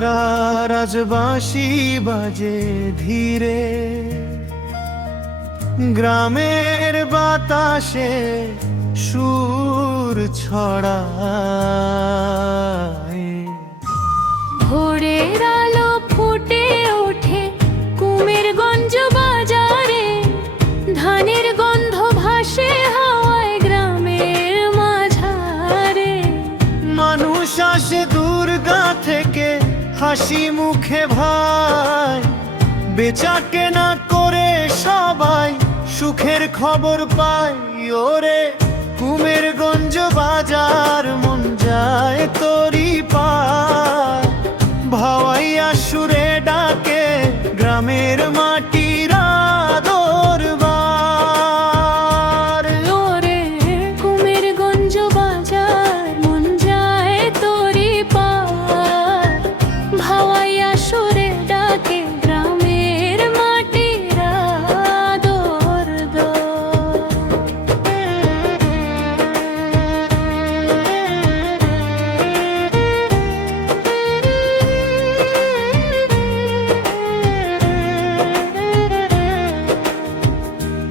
সারা রাজবাঁশি বাজে ধীরে, গ্রামের বাতাসে সুর ছড়ায়। ভোরের আলো ফুটে ওঠে কুমিরগঞ্জ বাজারে, ধানের গন্ধ ভাসে হাওয়ায় গ্রামের মাঝারে। মানুষ আসে দুর্গা থেকে হাসি মুখে ভাই, বেচা কেনা করে সবাই সুখের খবর পাই। ওরে কুমিরগঞ্জ বাজার মন যায় তোরি পায়, ভাওয়াইয়া সুরে ডাকে গ্রামের মাটির দরবার। ওরে কুমিরগঞ্জ বাজার মন যায় তোরি পার, ভাওয়াইয়া সুরে ডাকে গ্রামের মাটির আদর দর।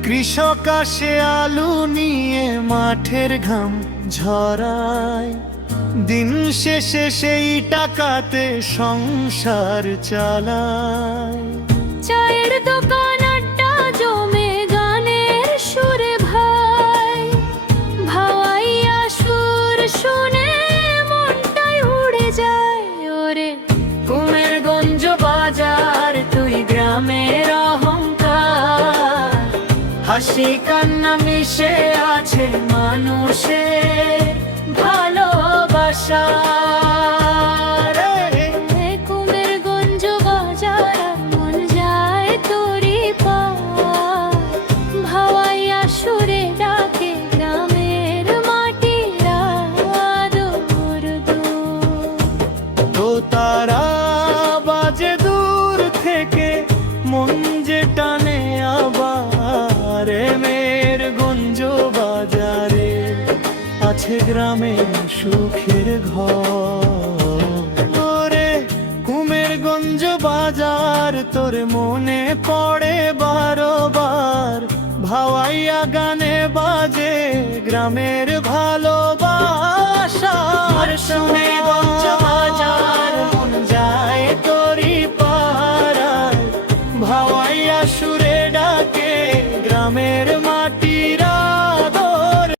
কৃষক আসে আলু নিয়ে মাঠের ঘাম ঝরায়, দিন শেষে সেই টাকাতে সংসার চালায়। চায়ের দোকান আড্ডা জমে গানের সুরে ভাই, ভাওয়াইয়া সুর শুনে মনটাই উড়ে যায়। ওরে কুমিরগঞ্জ বাজার তুই গ্রামের অহংকার, হাসি কান্না মিশে আছে মানুষের ভালোবাসা। কুমিরগঞ্জ বাজার মন যায় তোরি পার, ভাওয়াইয়া সুরে ডাকে গ্রামের মাটির আদর দর। তো তারা বাজে দূর থেকে মন যে টানে আবার, মেয়ের গঞ্জ বাজারে আছে গ্রামের সুখের ঘর। ওরে কুমিরগঞ্জ বাজার তোর মনে পড়ে বারবার, ভাওয়াইয়া গানে বাজে গ্রামের ভালোবাসা। শুনে